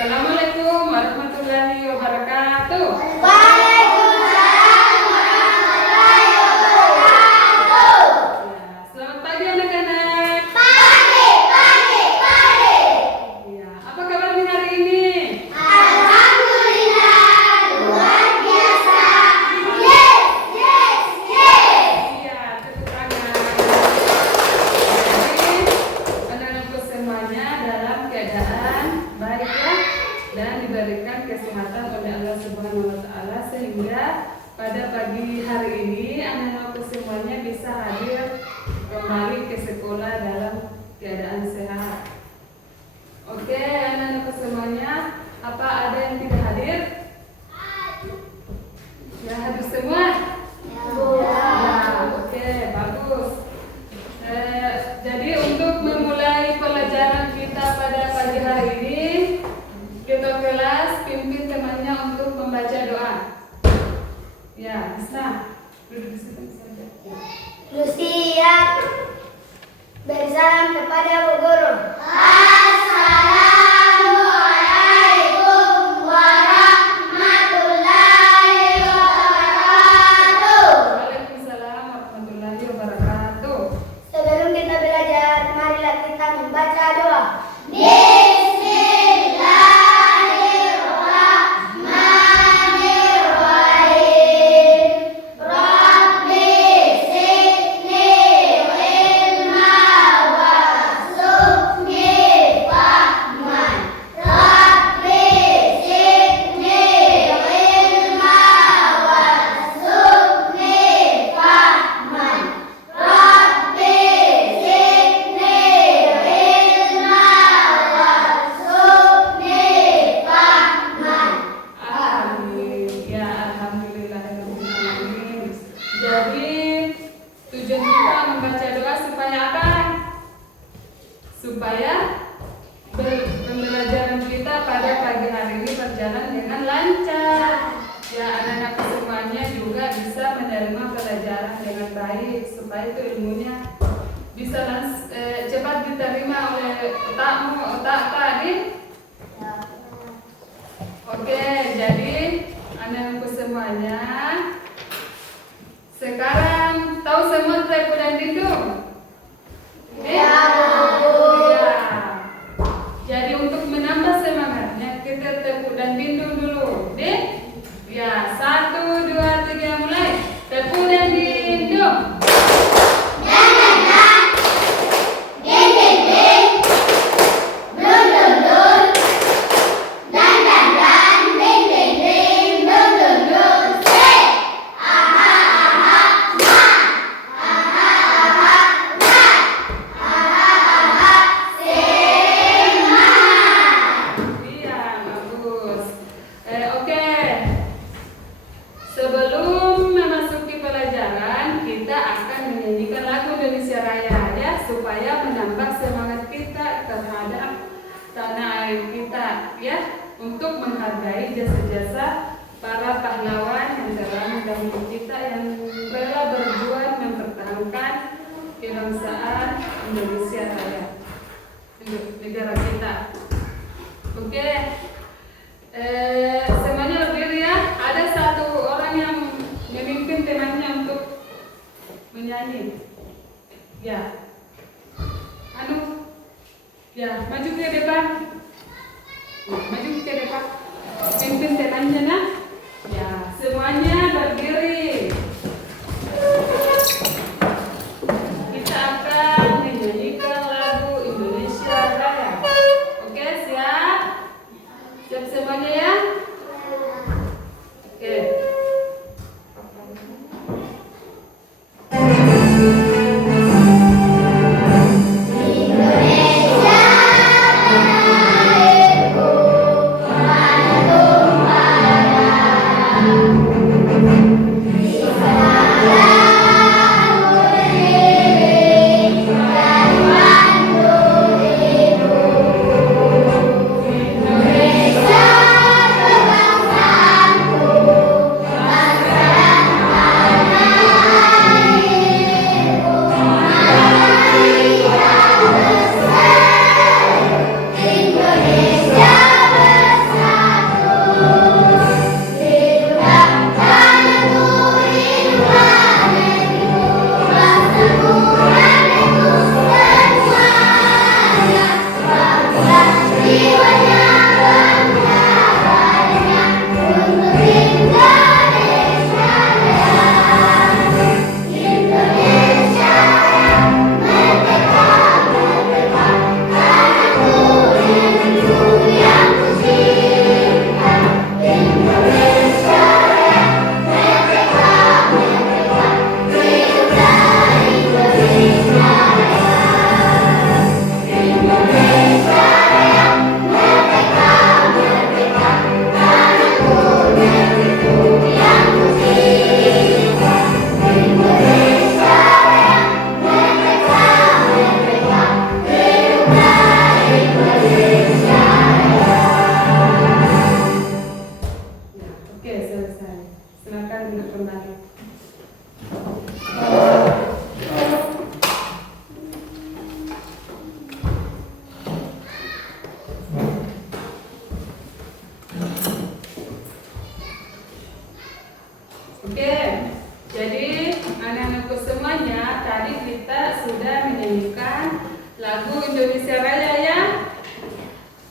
Assalamualaikum warahmatullahi wabarakatuh. Waalaikumsalam warahmatullahi wabarakatuh. Ya, selamat pagi anak-anak. Pagi. Ya, apa kabar di hari ini? Alhamdulillah, luar biasa. Yes. Iya, tepuk tangan. Jadi, anak-anakku semuanya dalam keadaan baik ya, dan diberikan kesehatan oleh Allah Subhanahu wa taala sehingga pada pagi hari ini anak-anakku semuanya bisa hadir kembali ke sekolah dalam keadaan sehat. Oke, anak-anakku semuanya, apa ada yang tidak hadir? Ya, hadir semua? Oke, bagus. Jadi untuk memulai pelajaran kita pada pagi hari ini, kita kelas pimpin temannya untuk membaca doa. Ya, bisa. Duduk di situ saja. Siap. Bersalam kepada Bu Guru. Assalamualaikum warahmatullahi wabarakatuh. Waalaikumsalam warahmatullahi wabarakatuh. Sebelum kita belajar, marilah kita membaca doa. Bismillahirrahmanirrahim. Rabbi zidni ilma warzuqni fahman. Rabbi zidni ilma warzuqni fahman. Rabbi zidni ilma warzuqni fahman. Amin. Ya, alhamdulillahirobbilalamin. Jadi tujuan kita membaca doa supaya apa? Supaya pembelajaran kita pada pagi hari ini berjalan dengan lancar. Ya, anak-anak semuanya juga bisa menerima pelajaran dengan baik supaya itu ilmunya bisa cepat diterima oleh otak tadi. Oke, jadi anak-anakku semuanya, sekarang tahu semua tepu dan dindung? Ya, Bu. Ya. Jadi untuk menambah semangatnya kita tepu dan dindung dulu, deh. Ya, 1, 2, 3 mulai. Tepu dan dindung. Iya, bagus. Oke. Sebelum memasuki pelajaran, kita akan menyanyikan lagu Indonesia Raya ya, supaya menambah semangat kita terhadap tanah air kita ya, untuk menghargai jasa-jasa para pahlawan yang telah mendahului kita yang rela berjuang mempertahankan kebangsaan Indonesia Raya, negara kita. Oke, semuanya berdiri ya. Ada satu orang yang memimpin temannya untuk menyanyi. Ya, maju ke depan. Maju ke depan. Pimpin temannya nah. Ya, semuanya berdiri. Kita akan menyanyikan lagu Indonesia Raya. Oke, siap? Siap semuanya ya? Oke. Indonesia tanah airku, tanah tumpah darah.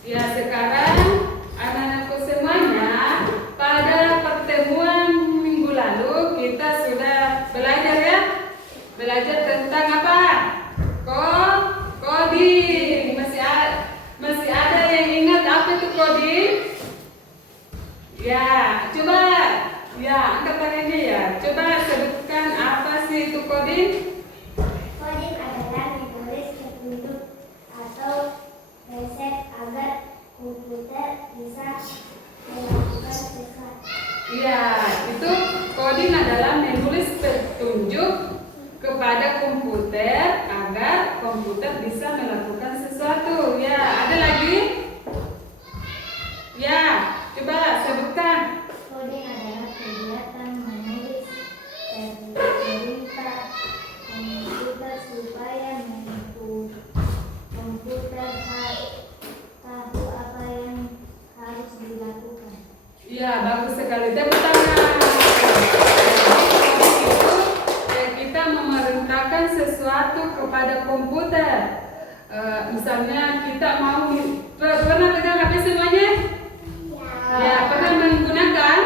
Ya, sekarang anak-anakku semuanya, pada pertemuan minggu lalu kita sudah belajar ya. Belajar tentang apa? Coding. Masih ada yang ingat apa itu coding? Ya, coba. Ya, angkat tangannya ya. Coba sebutkan apa sih itu coding? Coding adalah menulis petunjuk atau resep agar komputer bisa melakukan sesuatu. Ya, itu coding adalah menulis petunjuk kepada komputer agar komputer bisa melakukan sesuatu. Ya, ada lagi? Ya, coba sebutkan. Coding adalah kegiatan menulis perintah komputer supaya komputer tahu apa yang harus dilakukan. Ya, bagus sekali. Tepuk tangan. Jadi, kita memerintahkan sesuatu kepada komputer. Misalnya kita mau pernah pegang HP semuanya? Ya, pernah menggunakan?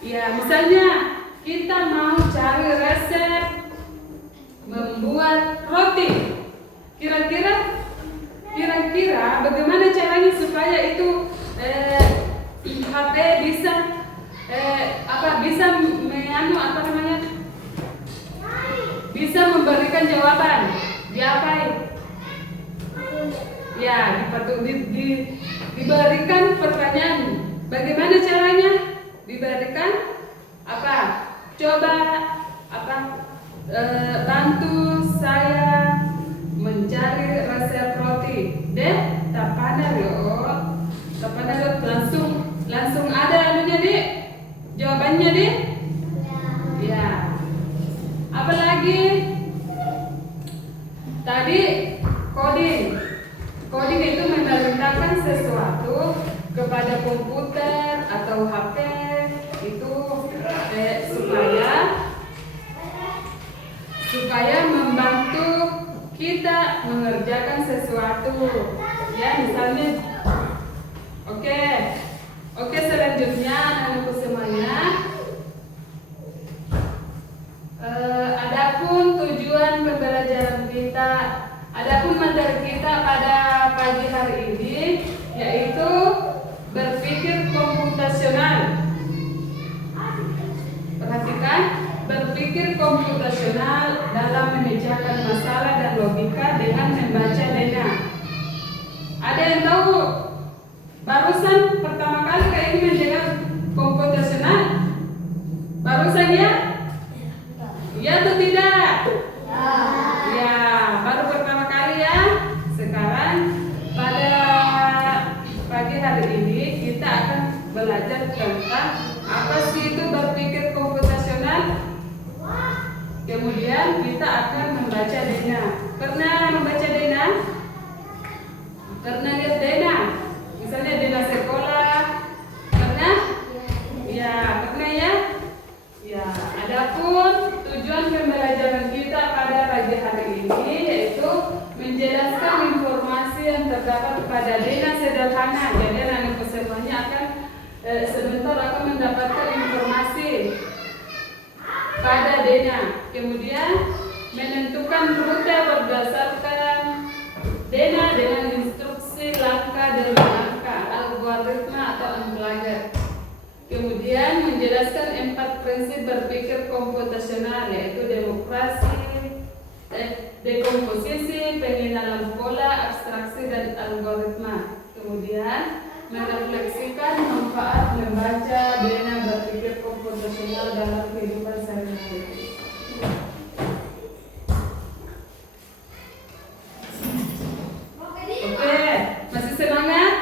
Ya, misalnya kita mau cari resep membuat roti. Kira-kira bagaimana caranya supaya itu HP bisa bisa memberikan jawaban. Diapain? Ya, diberikan pertanyaan. Bagaimana caranya? Diberikan apa? Coba bantu saya mencari resep roti. Deh, tapana langsung ada anunya deh. Jawabannya deh. Ya. Apalagi tadi coding. Coding itu memerintahkan sesuatu kepada komputer atau HP itu supaya membantu kita mengerjakan sesuatu. Ya, misalnya Oke, selanjutnya anak-anakku semuanya. Adapun tujuan pembelajaran kita, adapun materi kita pada pagi hari ini yaitu berpikir komputasional. Perhatikan, berpikir komputasional dalam memecahkan masalah dan logika dengan membaca dena. Ada yang tahu barusan pertama kali kayak ini mendengar komputasional? Barusan ya? Ya atau tidak? Ya, baru pertama kali ya. Sekarang pada pagi hari ini kita akan belajar tentang apa sih itu berpikir komputasional. Kemudian kita akan membaca dena. Pernah membaca dena? Pernah lihat dena? Misalnya dena sekolah. Pernah? Ya, pernah ya? Ya, adapun tujuan pembelajaran kita pada pagi hari ini yaitu menjelaskan informasi yang terdapat pada dena sederhana. Jadi anak-anak semuanya akan sebentar akan mendapatkan informasi pada dena. Kemudian menentukan rute berdasarkan dena dengan instruksi langkah demi langkah, algoritma atau unblocker. Kemudian menjelaskan 4 prinsip berpikir komputasional yaitu demokrasi, dekomposisi, pengenalan pola, abstraksi dan algoritma. Kemudian merefleksikan manfaat membaca dena berpikir komputasional dalam kehidupan sehari-hari. Oke, masih semangat?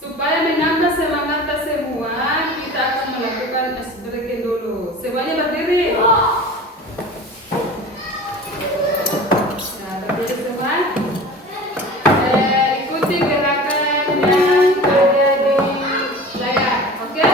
Supaya menambah semangat kita semua, kita akan melakukan ice breaking dulu. Semuanya berdiri. Nah, berdiri semua. Ikuti gerakan yang ada di layar, oke?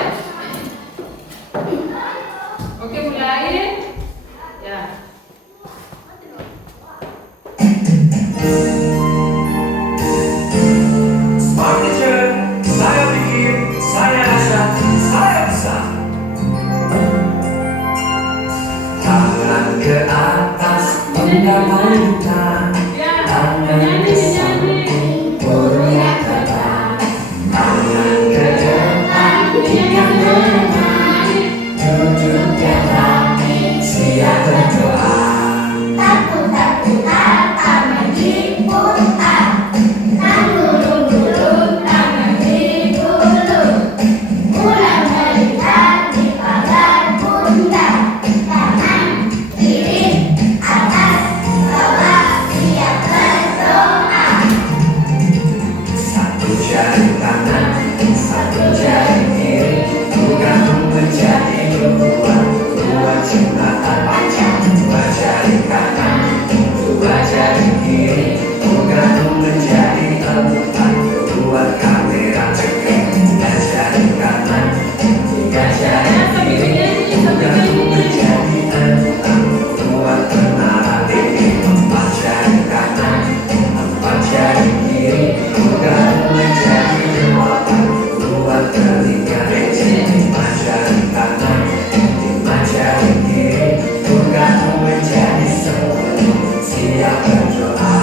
yang berdoa.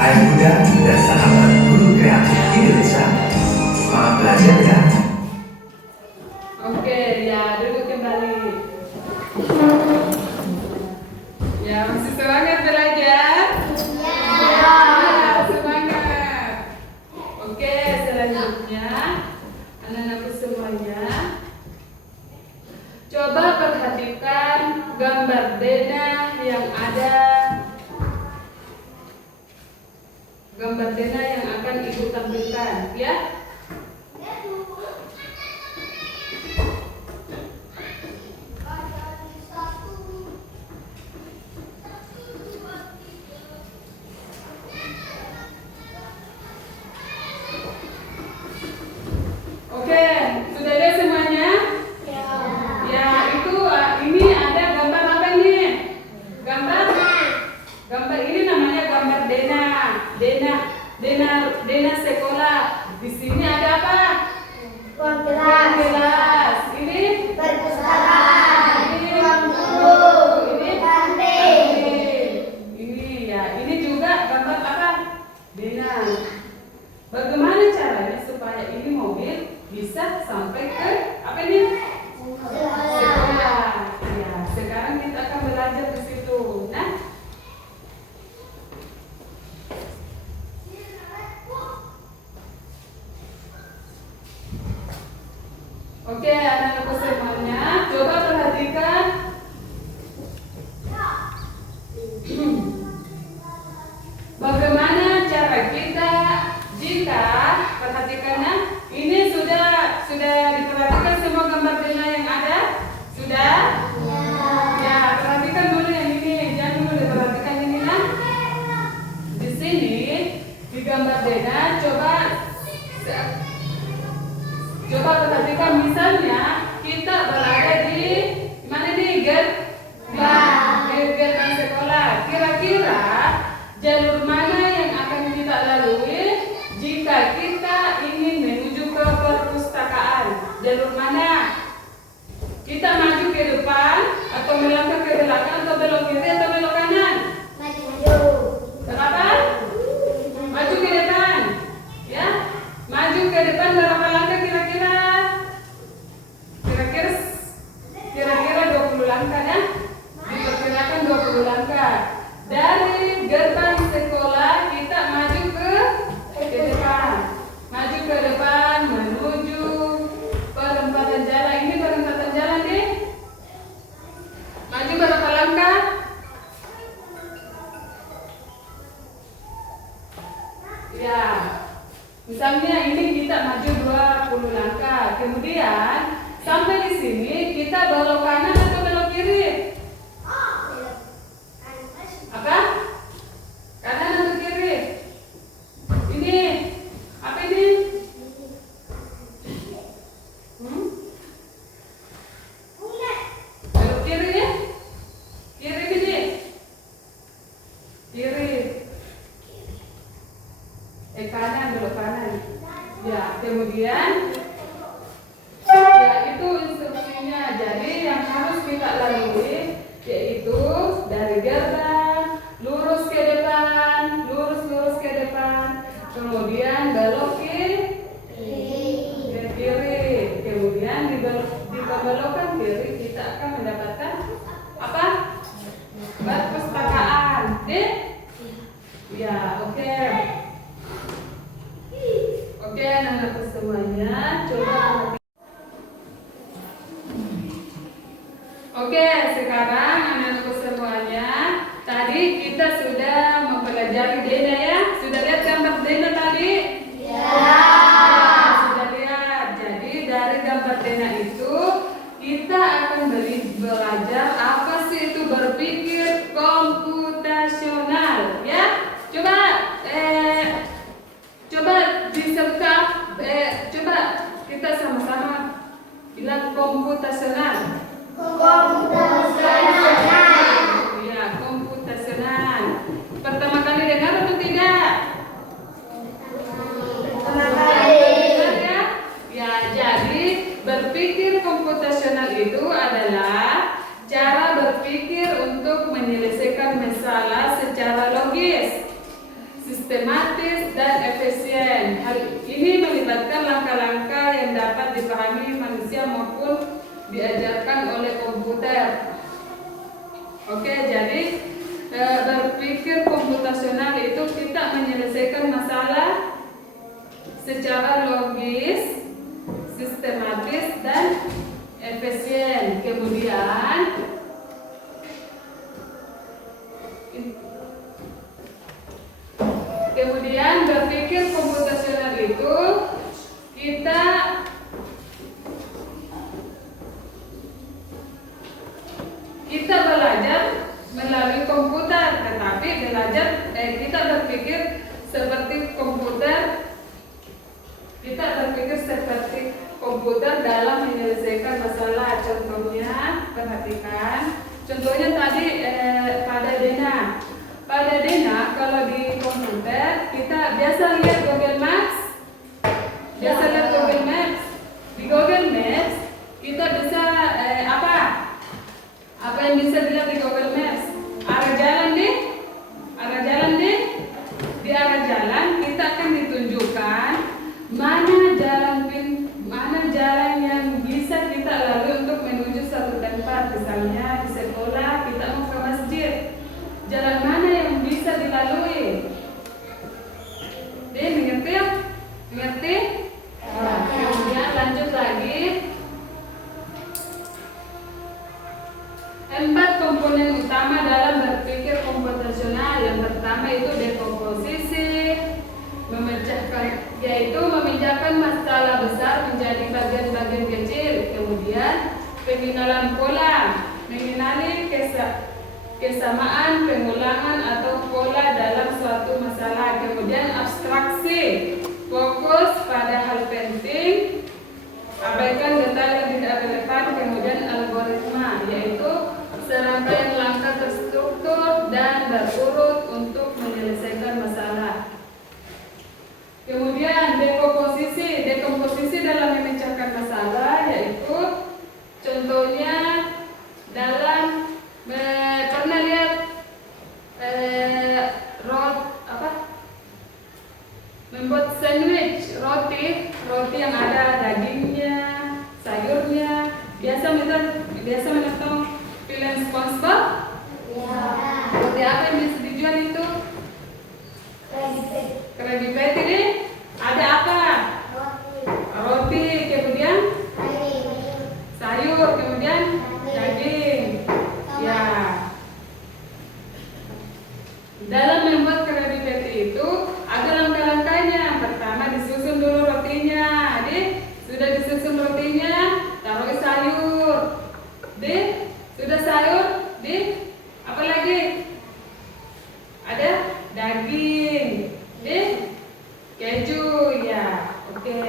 Anak muda dan sahabat guru kreatif Indonesia, semangat belajar ya. Oke, ya duduk kembali. Ya, masih semangat belajar? Ya, semangat. Oke, selanjutnya anak-anakku semuanya, coba perhatikan gambar denah yang ada. Gambar denah yang akan ibu tampilkan, ya. Oke, sudah lihat semuanya? Ya, itu ini ada gambar apa ini? Gambar ini namanya gambar denah sekolah. Di sini ada apa? Ruang Ruang kelas, kelas. Ini perpustakaan, ini ruang guru, ini kantin. Ini ya, ini juga gambar apa? Denah. Bagaimana caranya supaya ini mobil bisa sampai ke apa ini? Sekolah. Ya, sekarang kita akan belajar di situ. Nah, oke, anak-anakku semuanya, coba perhatikan. Bagaimana cara kita jika perhatikannya ini sudah diperhatikan semua gambar denah yang ada? Sudah? Ya, perhatikan dulu yang ini, jangan dulu diperhatikan ini nah. Di sini di gambar denah coba perhatikan, misalnya kita berada di mana nih, gerbang sekolah. Kira-kira jalur mana yang akan kita lalui jika kita ingin menuju ke perpustakaan? Jalur mana? Kita maju ke depan atau melangkah ke belakang atau belok kiri atau belok kanan? Maju. Kenapa? Maju ke depan. Ya. Maju ke depan berapa langkah kira-kira? Kira-kira 20 langkah ya? Diperkirakan 20 langkah. Dari gerbang sekolah kita maju ke depan. Maju ke depan menuju perempatan jalan. Ini perempatan jalan deh. Maju berapa langkah? Ya. Misalnya ini kita maju 20 langkah. Kemudian sampai di sini kita belok kanan atau belok kiri? Apa? Kanan atau kiri? Ini apa ini? Belok kiri ya? Kiri ini? Kiri. Kanan, belok kanan. Ya, kemudian ya itu instruksinya. Jadi yang harus kita lalui yaitu dari gerbang lurus ke depan, lurus ke depan, kemudian belok ke kiri, kemudian di pembelokan kiri kita akan mendapatkan apa? Perpustakaan. Ya, oke. Oke, anak-anakku semuanya, coba. Oke, sekarang anak-anakku semuanya, tadi kita sudah mempelajari denah ya. Sudah lihat gambar denah tadi? Ya, sudah lihat. Jadi dari gambar denah itu kita akan belajar apa sih itu berpikir komputasional ya. Coba disertai, coba kita sama-sama bilang komputasional. Ya, komputasional. Pertama kali dengar atau tidak? Dengar ya? Ya, jadi berpikir komputasional itu adalah sistematis dan efisien. Hal ini melibatkan langkah-langkah yang dapat dipahami manusia maupun diajarkan oleh komputer. Oke, jadi berpikir komputasional itu kita menyelesaikan masalah secara logis, sistematis dan efisien. Kemudian berpikir komputasional itu kita belajar melalui komputer, tetapi kita berpikir seperti komputer dalam menyelesaikan masalah. Contohnya, perhatikan. Contohnya tadi pada Dena kalau di komputer kita biasa lihat Google Maps. Di Google Maps kita bisa apa yang bisa dilihat di Google Maps? Arah jalan deh. Di arah jalan kita akan ditunjukkan mana jalan yang bisa kita lalui untuk menuju suatu tempat. Misalnya di sekolah kita mau ke masjid, jalan mana yang bisa dilalui? Mengerti? Kemudian lanjut lagi. 4 komponen utama dalam berpikir komputasional. Yang pertama itu dekomposisi, memecahkan masalah besar menjadi bagian-bagian kecil. Kemudian pengenalan pola, mengenali kesamaan, pengulangan atau pola dalam suatu masalah. Kemudian abstraksi, fokus pada hal penting, abaikan detail yang tidak relevan. Kemudian algoritma, yaitu serangkaian langkah terstruktur dan berurut untuk menyelesaikan masalah. Kemudian dekomposisi dalam memecahkan masalah, yaitu contohnya dalam pernah lihat membuat sandwich roti yang ada dagingnya, sayurnya. Biasa menonton film SpongeBob. Roti apa yang bisa dijual itu? Krabby Patty ini ada apa? Roti, kemudian sayur, kemudian daging. Ya. Dalam membuat Krabby Patty itu ada langkah-langkahnya. Pertama disusun dulu rotinya. Sudah disusun rotinya, taruh sayur. Sudah sayur, apa lagi? Ada daging, keju, ya. Oke.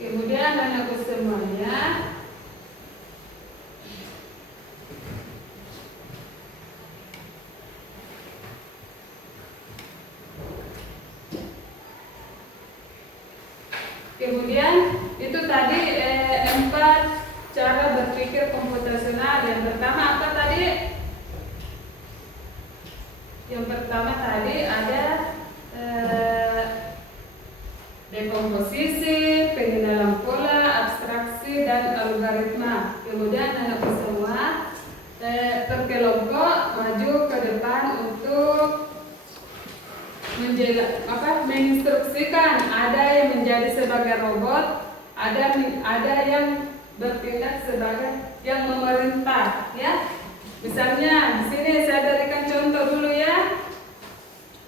Kemudian anakku semuanya, kemudian itu tadi 4 cara berpikir komputasional. Yang pertama apa tadi? Yang pertama tadi ada dekomposisi, pengenalan pola, abstraksi, dan algoritma. Kemudian anak semua terkelompok maju ke depan untuk menginstruksikan. Ada yang menjadi sebagai robot, ada yang bertindak sebagai yang memerintah, ya. Misalnya di sini saya berikan contoh dulu ya.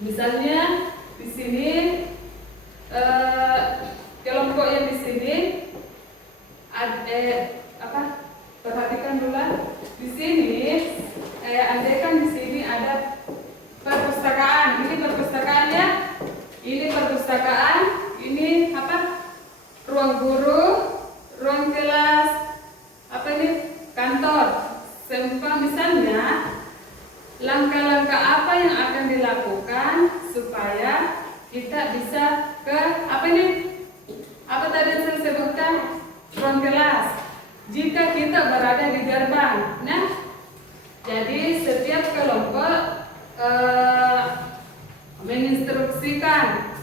Misalnya di sini kelompok yang di sini perhatikan dulu. Di sini andaikan di sini ada perpustakaan. Ini perpustakaan ya. Ini perpustakaan. Ini ruang guru, ruang kelas, kantor. Misalnya langkah-langkah apa yang akan dilakukan supaya kita bisa ke apa tadi saya sebutkan, ruang kelas. jika kita berada di gerbang. Nah, jadi setiap kelompok menginstruksikan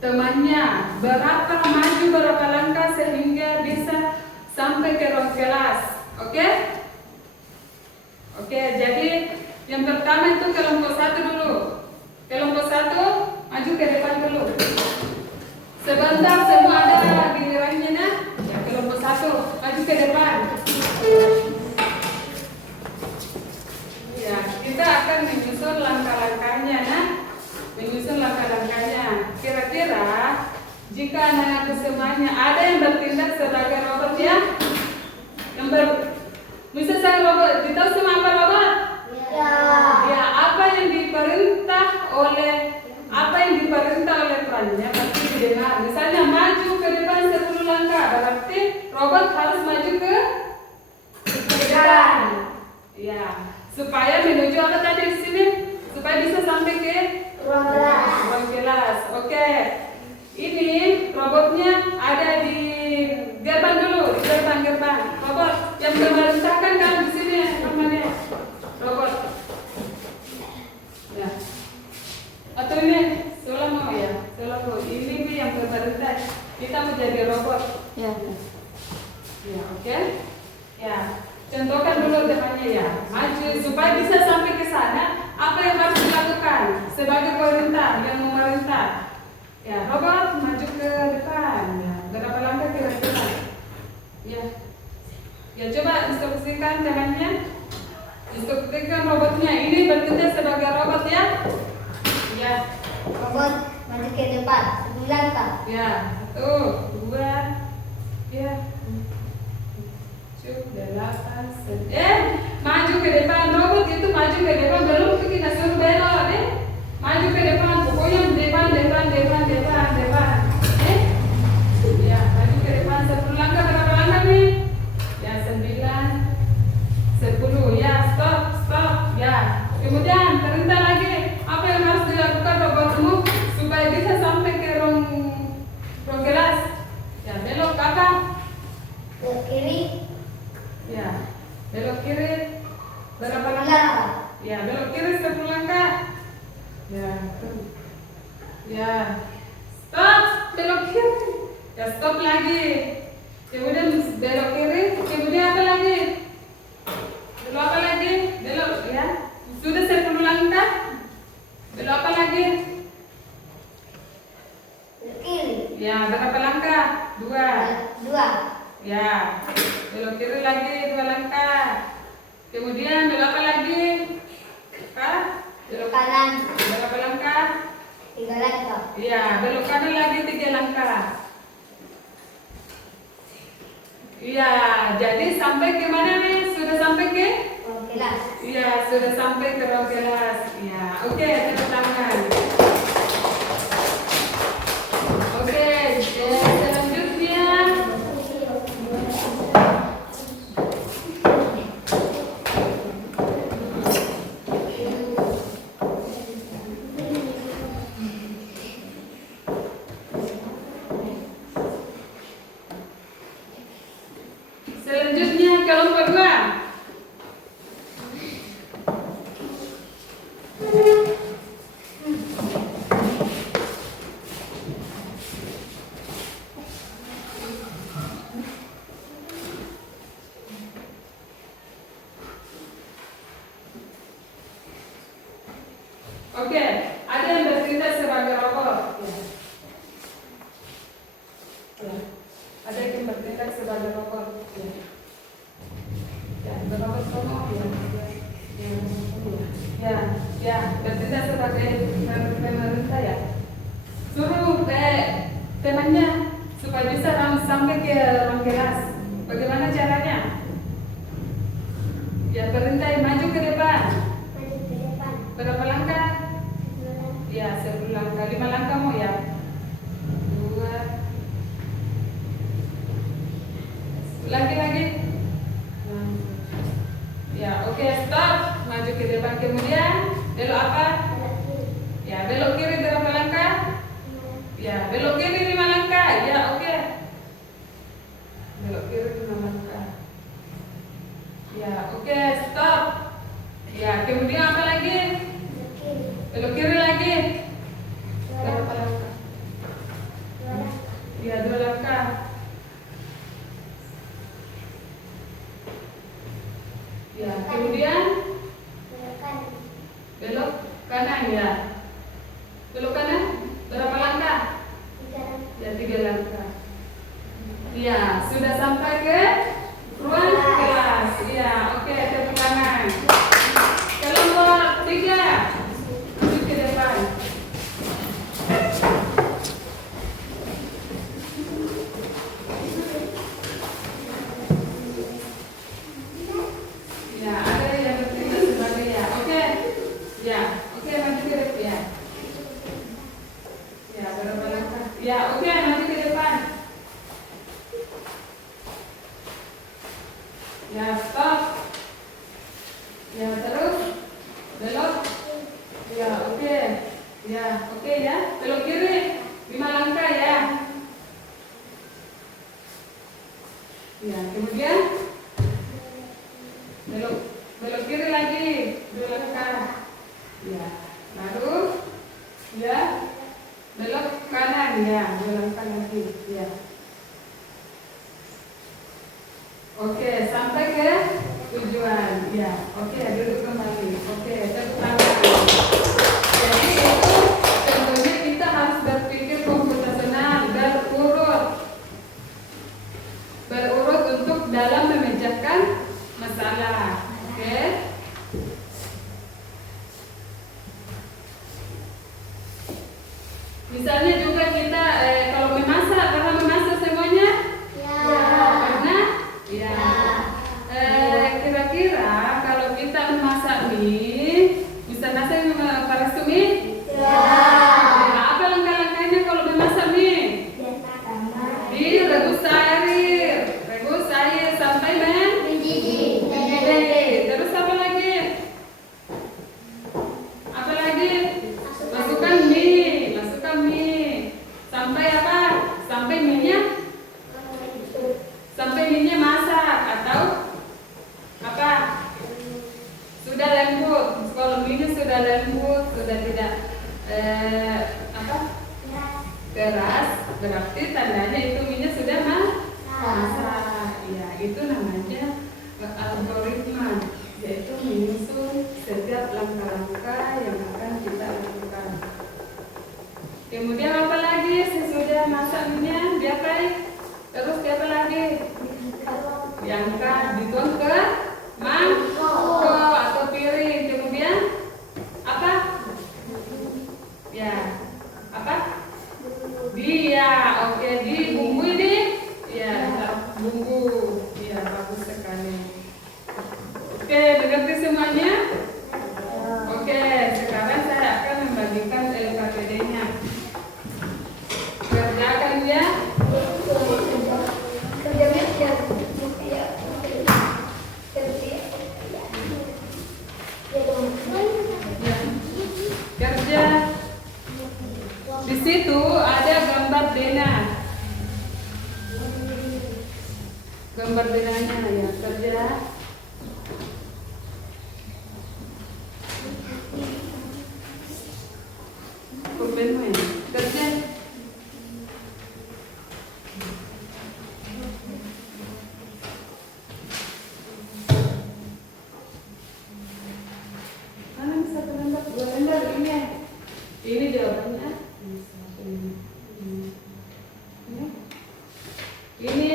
temannya berapa maju berapa langkah sehingga bisa sampai ke ruang kelas. Oke? Oke, jadi yang pertama itu kelompok 1 dulu. Kelompok 1 maju ke depan dulu. Sebentar semua ada di rangnya nah. Ya, kelompok 1 maju ke depan. Ya, kita akan menyusun langkah-langkahnya nah. Menyusun langkah-langkahnya. Kira-kira jika anak-anak semuanya ada yang bertindak sebagai robot ya? Misal saya robot, ditahu semua apa robot? Ya. Ya, apa yang diperintah oleh perannya pasti didengar. Misalnya maju ke depan 10 langkah, berarti robot harus maju ke depan. Ya, supaya menuju apa tadi di sini? Supaya bisa sampai ke ruang kelas. Oke. Ini robotnya ada di gerbang dulu, di gerbang. Robot yang memerintahkan kan di sini namanya robot. Ya. Atau ini Sulamo ya, Sulamo. Ini yang memerintah. Kita mau jadi robot. Ya. Ya, oke. Ya. Contohkan dulu depannya ya. Maju supaya bisa sampai ke sana. Apa yang harus dilakukan sebagai perintah yang memerintah? Ya, robot maju ke depan. Ya, berapa langkah kira-kira? Ya. Ya, coba instruksikan temannya. Instruksikan robotnya. Ini bertindak sebagai robot ya. Ya. Robot maju ke depan 10 langkah. Ya, 1, 2, ya. 7, 8, 9. Maju ke depan. Robot itu maju ke depan. Belum kita suruh belok deh. Maju ke depan. Pokoknya depan. Ya, maju ke depan 10 langkah. Berapa langkah nih? Ya, 9, 10. Ya, stop. Ya. Kemudian perintah lagi. Apa yang harus dilakukan robotmu supaya bisa sampai ke ruang kelas? Ya, belok ke apa? Ke kiri. Ya, belok kiri. Berapa langkah? Ya, belok kiri 10 langkah. Ya, stop. Belok kiri. Ya, stop lagi. Kemudian belok kiri. Kemudian apa lagi? Belok apa lagi? Belok ya. Sudah 10 langkah. Belok apa lagi? Ke kiri. Ya, berapa langkah? 2. 2. Ya, belok kiri lagi 2 langkah. Kemudian belok apa lagi? Belok Kanan berapa langkah? 3 langkah. Iya, belok kanan lagi 3 langkah. Iya, jadi sampai ke mana nih? Sudah sampai ke? Ruang kelas. Iya, sudah sampai ke ruang kelas. Iya, oke, tepuk tangan. Oke, selanjutnya. Selanjutnya kelompok 2. Oke, ada yang bertindak sebagai robot. Ya. Ada yang bertindak sebagai robot. Ya, berobot ngomong ya, bertindak sebagai pemerintah ya. Suruh temannya supaya bisa sampai ke ruang kelas. Bagaimana caranya? Ya, perintah maju ke depan. Maju ke depan. Berapa langkah? Ya, 10 langkah. 5 langkah mau ya? 2. Lagi. Ya, oke, stop. Maju ke depan. Kemudian belok apa? Ya, belok kiri berapa langkah? Ya, belok kiri 5 langkah. Ya, oke. Belok kiri 5 langkah. sudah sampai ke ruang kelas. Ya, oke, tepuk tangan. Kelompok 3, maju ke depan. Ya, ada yang bertindak sebagai ya. Oke. Ya, oke, maju ke depan ya. Ya, berapa langkah? Ya, oke, maju ke depan. Ya, stop. Ya, terus belok. Ya, oke. Ya, oke ya. Belok kiri. 5 langkah ya. Ya, kemudian belok kiri lagi 2 langkah. Ya, baru ya belok kanan ya 2 langkah lagi ya. Oke, sampai ke tujuan ya. Oke, duduk kembali. Oke, tepuk tangan. Jadi itu tentunya kita harus berpikir komputasional, berurut untuk dalam memecahkan masalah. Oke. Misalnya juga kita kalau memasak, pernah memasak semuanya? Pernah? Ya. Kira-kira kalau kita memasak mie, bisa masak paras mie? Apa langkah-langkahnya kalau memasak mie? Rebus air sampai mendidih. Terus apa lagi? Masukkan mie. Sampai apa? Sampai mie-nya masak atau apa? Sudah lembut. Kalau mie-nya sudah lembut, sudah tidak keras, berarti tandanya itu mie-nya sudah masak. Ya, itu namanya algoritma, yaitu menyusun setiap langkah-langkah yang akan kita lakukan. Kemudian apa lagi sesudah masak mie-nya diapain? Terus apa lagi? Diangkat, dituang ke mangkok atau piring. Kemudian apa? Ya, apa? Oke, dibumbui deh. Ya, bumbu. Ya, bagus sekali. Oke, mengerti semuanya? Oke, sekarang saya akan membagikan LKPD-nya. Kerjakan ya. Kerja. Di situ ada gambar denah. Gambar denahnya ya, kerja. Kerja. Mana bisa terlambat? 2 lembar ini. Ini jawabannya. Ini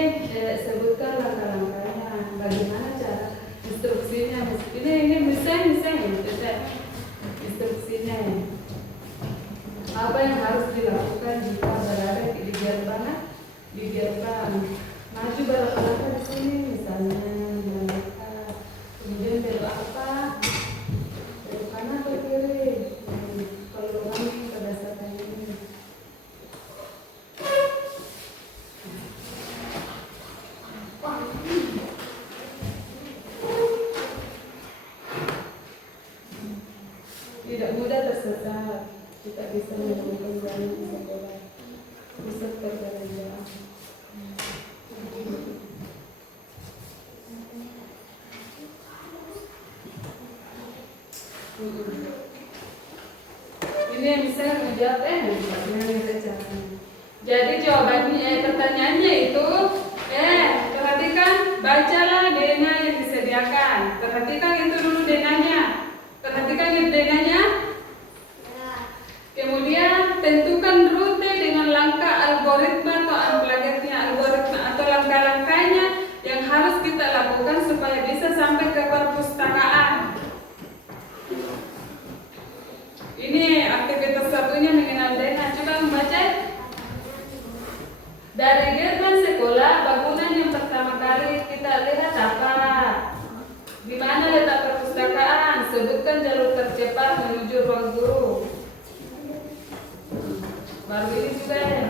sebutkan langkah-langkahnya, bagaimana cara instruksinya. Ini misalnya instruksinya. Apa yang harus dilakukan jika berada di gerbang? Maju berapa langkah di sini, misalnya 2 langkah. Kemudian belok apa? Belok kanan atau kiri? Kalau kami berdasarkan ini. Tidak mudah tersesat. Kita bisa menemukan jalan di sekolah. Pusat perbelanjaan. Ini yang bisa menjawab Jadi jawabannya pertanyaannya itu perhatikan, bacalah denah yang disediakan. Perhatikan itu dulu denahnya. Kemudian tentukan rute dengan langkah algoritma atau langkah-langkah Dari gerbang sekolah, bangunan yang pertama kali kita lihat apa? Di mana letak perpustakaan? Sebutkan jalur tercepat menuju ruang guru. Baru ini juga ya.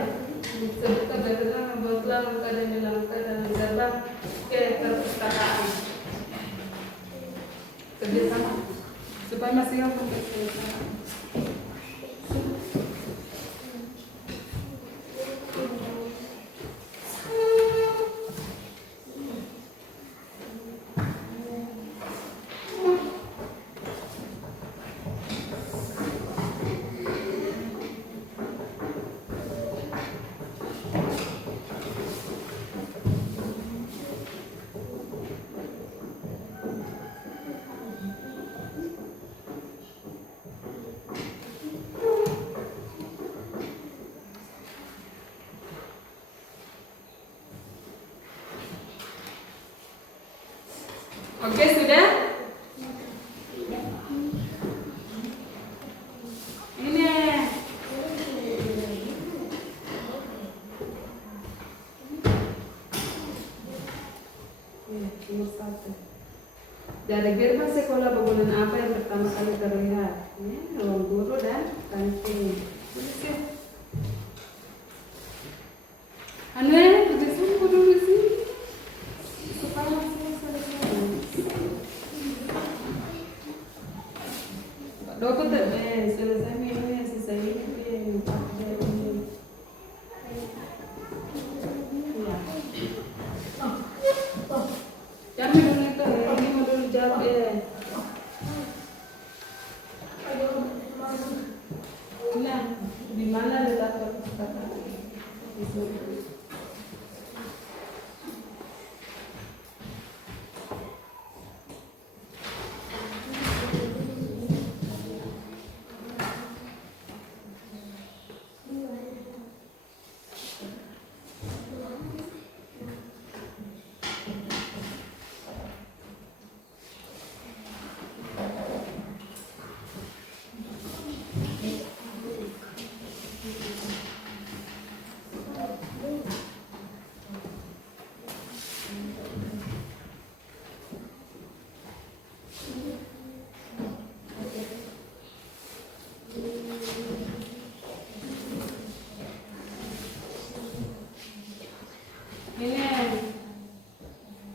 Sebutkan bagaimana membuat langkah dan langkah dalam gerbang ke perpustakaan. Kerjasama supaya masih yang Oke, sudah? Ini. Nomor 1. Dari gerbang sekolah bangunan apa yang pertama kali terlihat? Ini ruang guru dan kantin. Tulis ya. Anu ya, tulisan dulu di sini. Supaya masih selesai. Dokter selesai ini sisa ini pakai ini. Ya. Jangan dulu itu, ini mau dulu jawab ya. Nah, di mana letak perpustakaan?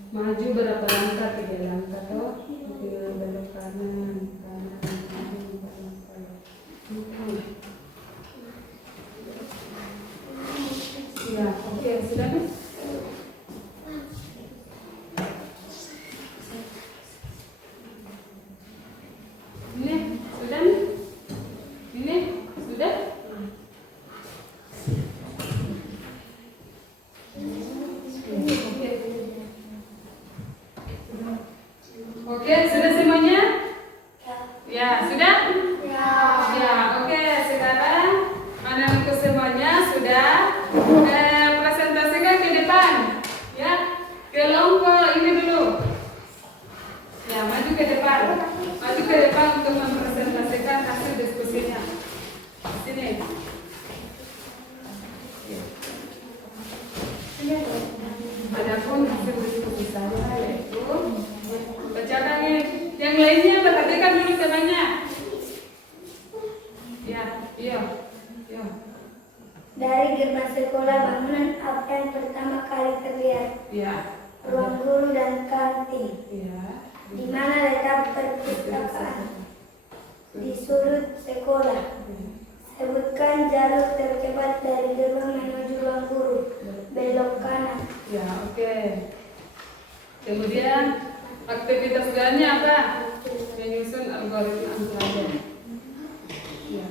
Maju berapa langkah? 3 langkah toh. Dengan belok kanan, ya, oke, sudah nih. Ini sudah nih. Ini sudah. Oke, sudah semuanya? Ya, sudah? Ya, oke. Sekarang anak-anakku semuanya sudah presentasikan ke depan. Ya, kelompok ini dulu. Ya, maju ke depan. Maju ke depan untuk mempresentasikan hasil diskusinya. Sini. Adapun hasil diskusi saya yaitu bacakan yang lainnya, perhatikan dulu temanya. Ya, iya. Dari gerbang sekolah bangunan apa yang pertama kali terlihat? Ya. Ruang guru dan kantin. Ya. Di mana letak perpustakaan? Di sudut sekolah. Sebutkan jalur tercepat dari gerbang menuju ruang guru. Belok kanan. Ya, oke. Kemudian aktivitas lainnya apa? Menyusun algoritma pelajaran. Ya.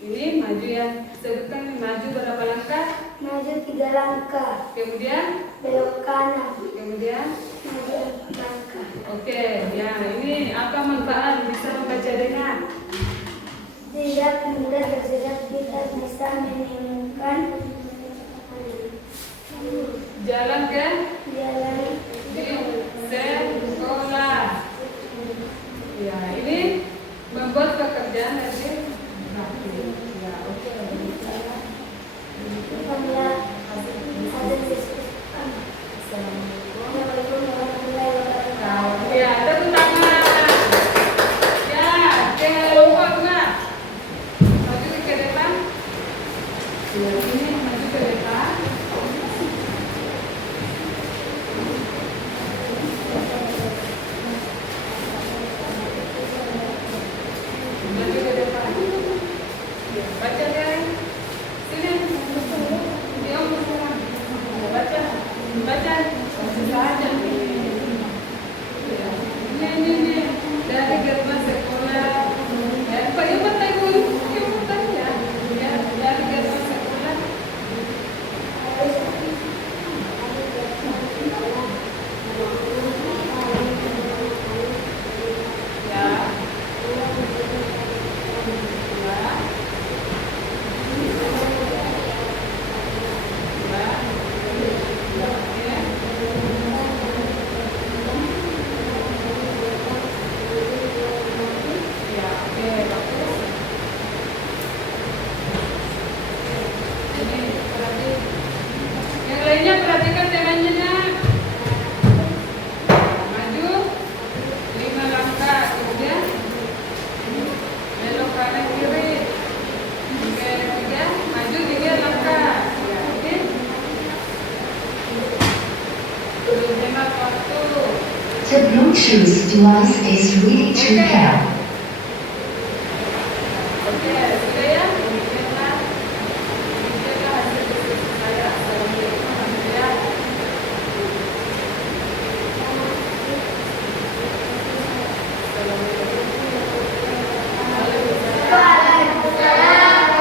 Ini maju ya. Sebutkan maju berapa langkah? Maju 3 langkah. Kemudian Belok kanan. kemudian Maju 4 langkah. oke, ya ini apa manfaat bisa membaca dengan? Tidak mudah tersedak, kita bisa menemukan Jalan ke jalan di sekolah. Ya, ini membuat pekerjaan lebih rapi. Ya, oke. hasil Baca saja nih. Ya. Ini dari gerbang sekolah. Ya, Pak, yuk baca dulu. Yuk baca ya. Ya, dari gerbang sekolah. Ya. Yang lainnya perhatikan temanya, nak. Maju 5 langkah, kemudian belok kanan kiri. Oke, kemudian maju 3 langkah. Ya, oke. Hemat waktu. The Bluetooth device is ready to pair. Oke, sudah ya? Demikianlah hasil diskusi saya. Assalamualaikum warahmatullahi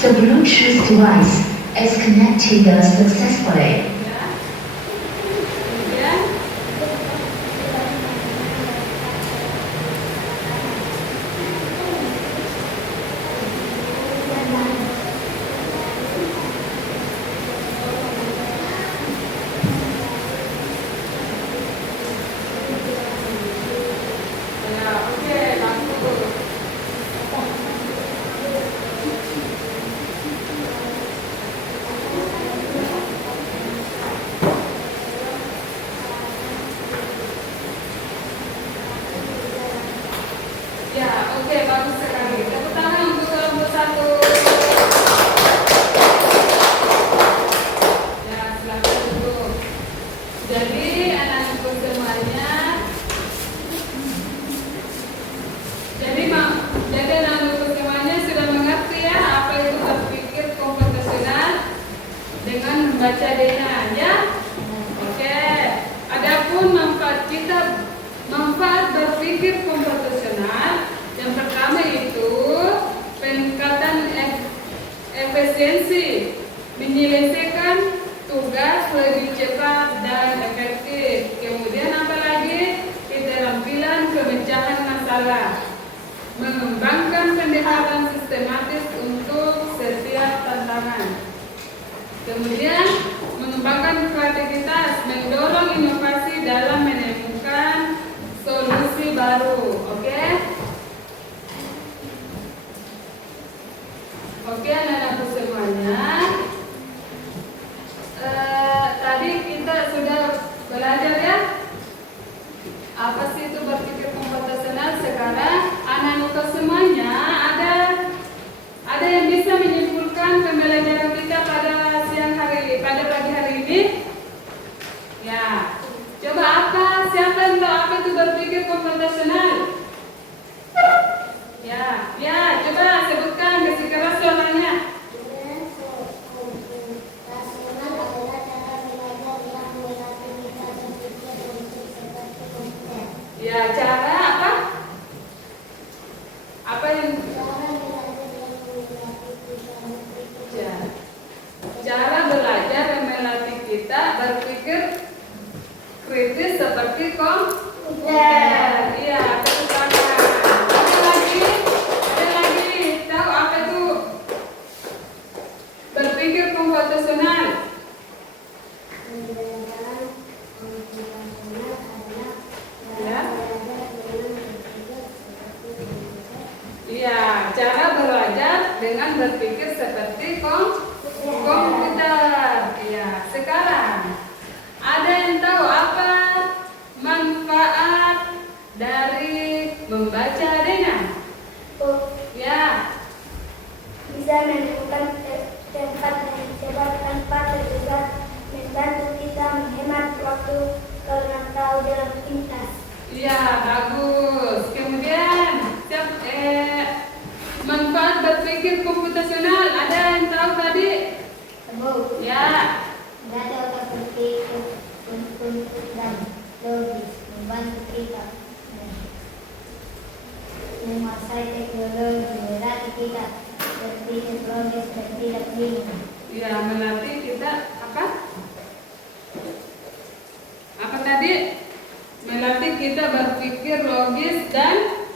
The Bluetooth device is connected successfully. Ya, oke, bagus sekali. Tepuk tangan untuk kelompok 1. Ya, silakan duduk. Jadi, anak-anakku semuanya, jadi anak-anakku semuanya sudah mengerti ya apa itu berpikir komputasional dengan membaca DNA, ya? Oke. Adapun manfaat berpikir komputasional yang pertama itu peningkatan efisiensi, menyelesaikan tugas lebih cepat dan efektif. Kemudian apalagi keterampilan pemecahan masalah, mengembangkan pendekatan sistematis untuk setiap tantangan. Kemudian mengembangkan kreativitas, mendorong inovasi dalam menemukan solusi baru. Oke? Oke, anak-anakku semuanya. Tadi kita sudah belajar ya apa sih itu berpikir komputasional. Sekarang anak-anak semuanya ada yang bisa menyimpulkan pembelajaran kita pada pagi hari ini. Ya, coba siapa yang tahu apa itu berpikir komputasional? Ya, coba sebutkan, kasih keras suaranya. Ya, cara apa? Apa yang cara belajar yang melatih kita berpikir kritis seperti komputer. Iya, tepuk tangan. Ada lagi, tahu apa itu berpikir komputasional? Ya. Iya, cara belajar dengan berpikir seperti komputer. Iya, sekarang ada Iya, bagus. Kemudian, manfaat berpikir komputasional. Ada yang tahu tadi? Tahu. Ya. Berarti otak berpikir untuk dan logis membantu kita menguasai teknologi, berarti kita berpikir logis dan tidak bingung. Ya, melatih kita apa? Apa tadi? Melatih kita berpikir logis dan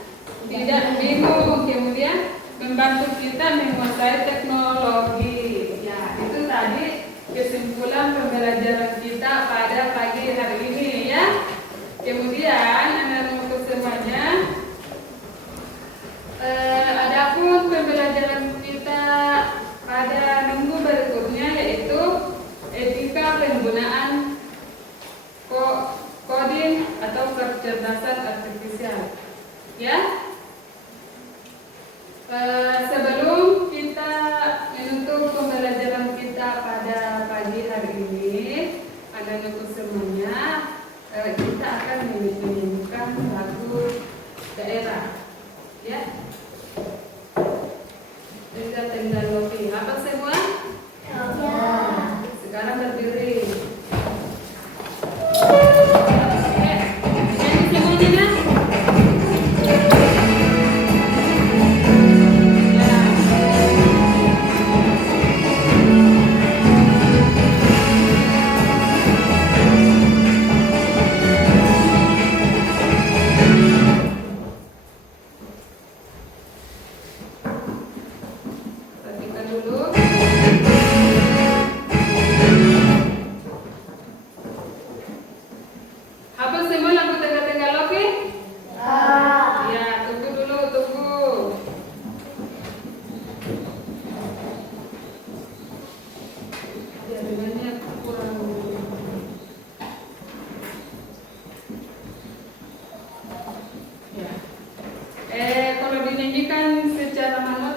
tidak bingung. Kemudian membantu kita menguasai teknologi. Ya, itu tadi kesimpulan pembelajaran kita pada pagi hari ini ya. Kemudian anak-anakku semuanya, adapun pembelajaran kita pada minggu berikutnya yaitu etika penggunaan coding atau kecerdasan artifisial. Ya. Sebelum kita menutup pembelajaran kita pada pagi hari ini, anak-anakku semuanya, kita akan menyanyikan lagu daerah. Ya. Kita tinggal lopi. Apa semua? Ya. Sekarang berdiri. Oke. Nyanyi semuanya. Perhatikan dulu. Hafal semua lagu tengah-tengah oke? Ya, tunggu dulu, tunggu. Jaringannya kurang. Ya. Kalau dinyanyikan secara manual.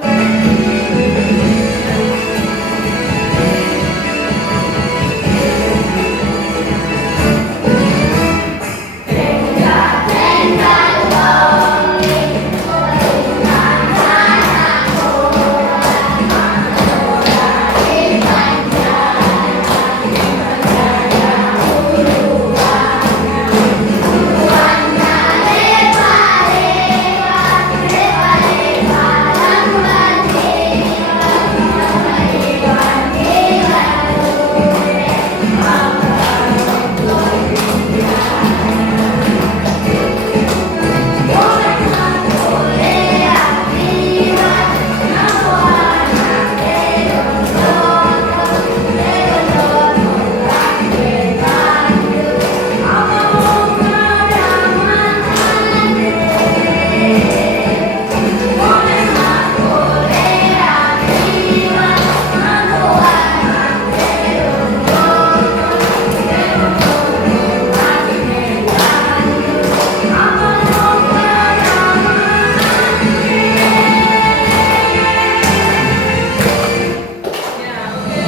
Ya, oke.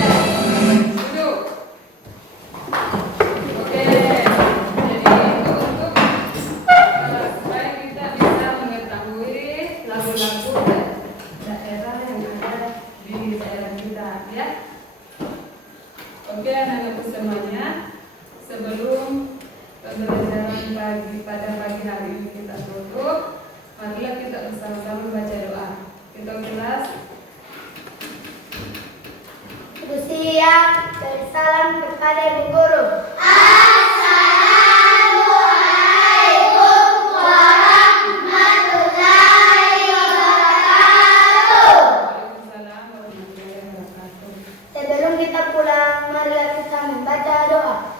Duduk. Oke. Jadi itu untuk supaya kita bisa mengetahui lagu-lagu daerah yang ada di daerah kita, ya. Oke, anak-anakku semuanya, sebelum pembelajaran pada pagi hari ini kita tutup, marilah kita bersama-sama baca doa. Kita kelas. Siap, bersalam kepada Ibu Guru. Waalaikumsalam warahmatullahi wabarakatuh. Sebelum kita pulang, marilah kita membaca doa.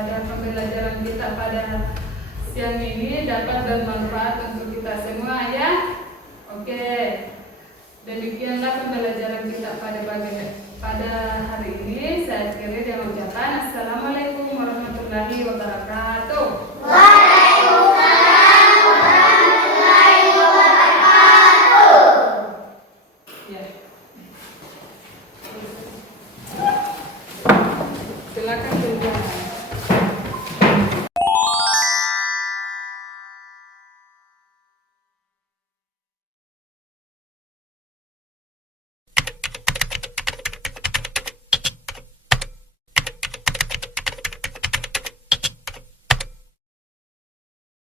Semoga pembelajaran kita pada siang ini dapat bermanfaat untuk kita semua ya. Oke. Demikianlah pembelajaran kita pada